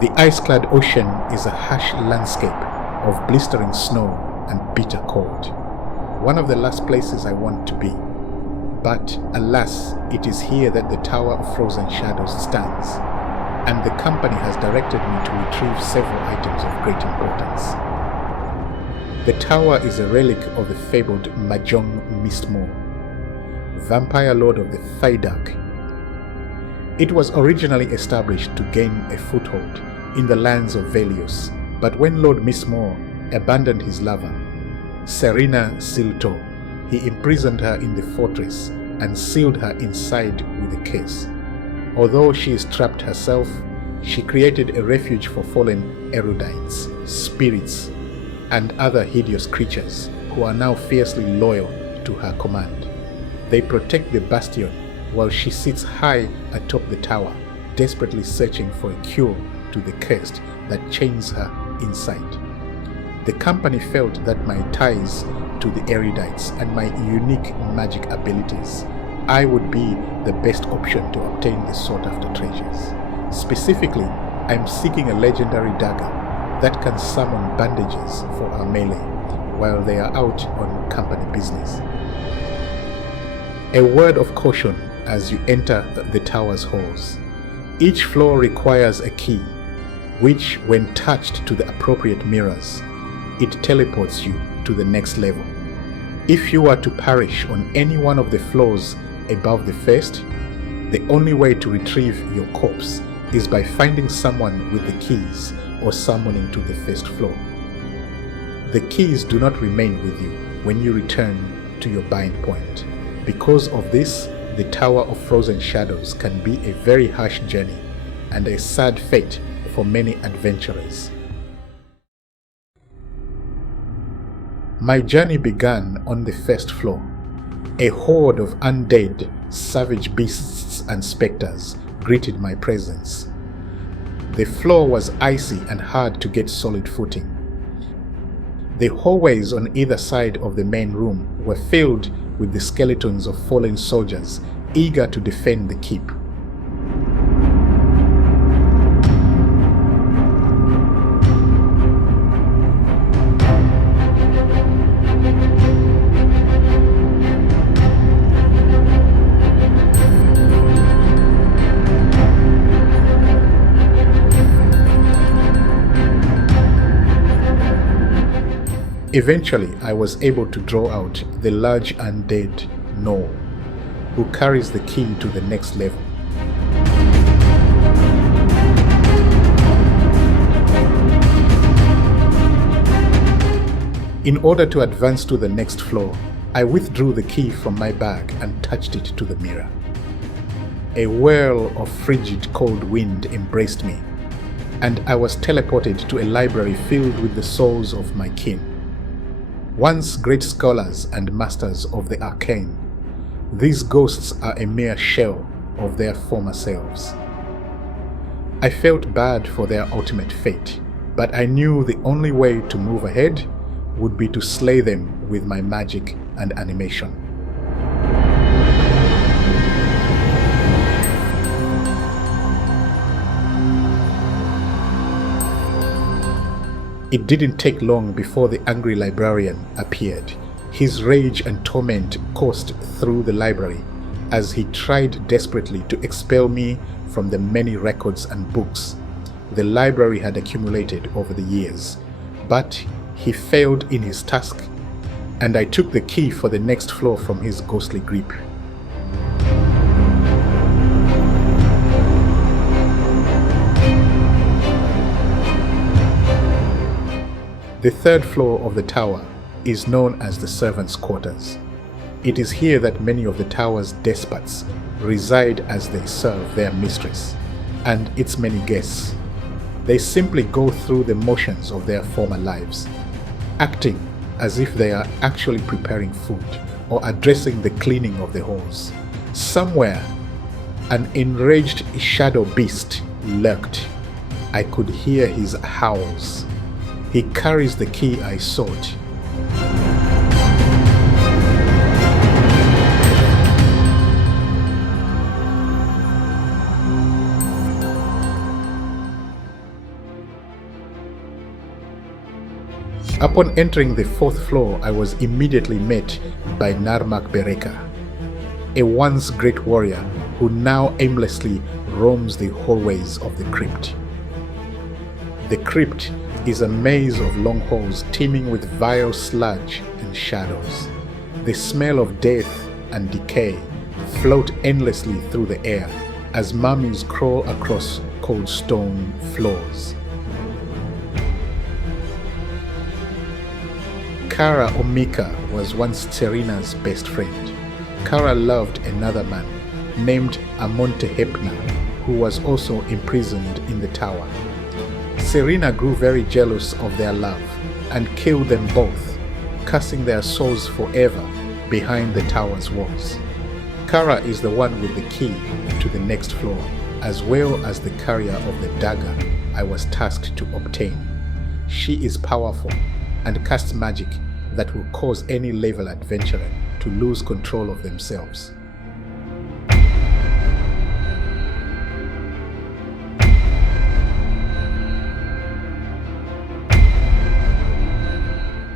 The Ice Clad Ocean is a harsh landscape of blistering snow and bitter cold. One of the last places I want to be. But alas, it is here that the Tower of Frozen Shadows stands, and the company has directed me to retrieve several items of great importance. The tower is a relic of the fabled Mahjong Mistmore, vampire lord of the Thaidak. It was originally established to gain a foothold in the lands of Velios, but when Lord Mistmore abandoned his lover, Serena Silto, he imprisoned her in the fortress and sealed her inside with a case. Although she is trapped herself, she created a refuge for fallen erudites, spirits, and other hideous creatures who are now fiercely loyal to her command. They protect the bastion while she sits high atop the tower, desperately searching for a cure to the curse that chains her inside. The company felt that my ties to the erudites and my unique magic abilities, I would be the best option to obtain the sought-after treasures. Specifically, I'm seeking a legendary dagger that can summon bandages for our melee while they are out on company business. A word of caution as you enter the tower's halls. Each floor requires a key, which, when touched to the appropriate mirrors, it teleports you to the next level. If you are to perish on any one of the floors above the first, the only way to retrieve your corpse is by finding someone with the keys or summoning to the first floor. The keys do not remain with you when you return to your bind point. Because of this, the Tower of Frozen Shadows can be a very harsh journey and a sad fate for many adventurers. My journey began on the first floor. A horde of undead, savage beasts and specters greeted my presence. The floor was icy and hard to get solid footing. The hallways on either side of the main room were filled with the skeletons of fallen soldiers eager to defend the keep. Eventually, I was able to draw out the large undead gnoll, who carries the key to the next level. In order to advance to the next floor, I withdrew the key from my bag and touched it to the mirror. A whirl of frigid cold wind embraced me, and I was teleported to a library filled with the souls of my kin. Once great scholars and masters of the arcane, these ghosts are a mere shell of their former selves. I felt bad for their ultimate fate, but I knew the only way to move ahead would be to slay them with my magic and animation. It didn't take long before the angry librarian appeared. His rage and torment coursed through the library as he tried desperately to expel me from the many records and books the library had accumulated over the years. But he failed in his task, and I took the key for the next floor from his ghostly grip. The third floor of the tower is known as the servants' quarters. It is here that many of the tower's despots reside as they serve their mistress and its many guests. They simply go through the motions of their former lives, acting as if they are actually preparing food or addressing the cleaning of the halls. Somewhere, an enraged shadow beast lurked. I could hear his howls. He carries the key I sought. Upon entering the 4th floor, I was immediately met by Narmak Bereka, a once great warrior who now aimlessly roams the hallways of the crypt. The crypt is a maze of long halls teeming with vile sludge and shadows. The smell of death and decay float endlessly through the air as mummies crawl across cold stone floors. Kara Omika was once Serina's best friend. Kara loved another man named Amonte Hepna, who was also imprisoned in the tower. Serina grew very jealous of their love and killed them both, cursing their souls forever behind the tower's walls. Kara is the one with the key to the next floor, as well as the carrier of the dagger I was tasked to obtain. She is powerful and casts magic that will cause any level adventurer to lose control of themselves.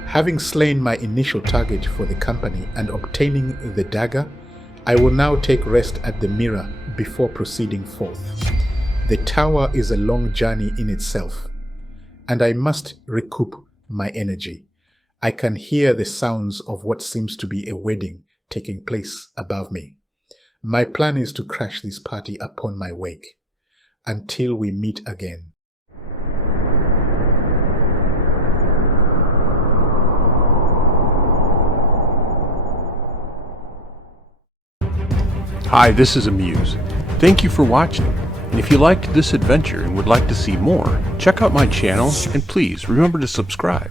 Having slain my initial target for the company and obtaining the dagger, I will now take rest at the mirror before proceeding forth. The tower is a long journey in itself, and I must recoup my energy. I can hear the sounds of what seems to be a wedding taking place above me. My plan is to crash this party upon my wake. Until we meet again. Hi, this is Amuse. Thank you for watching, and if you liked this adventure and would like to see more, check out my channel and please remember to subscribe.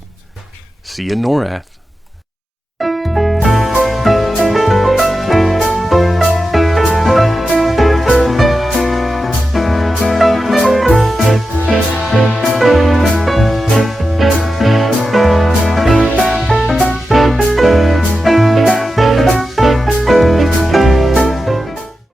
See you, Norath.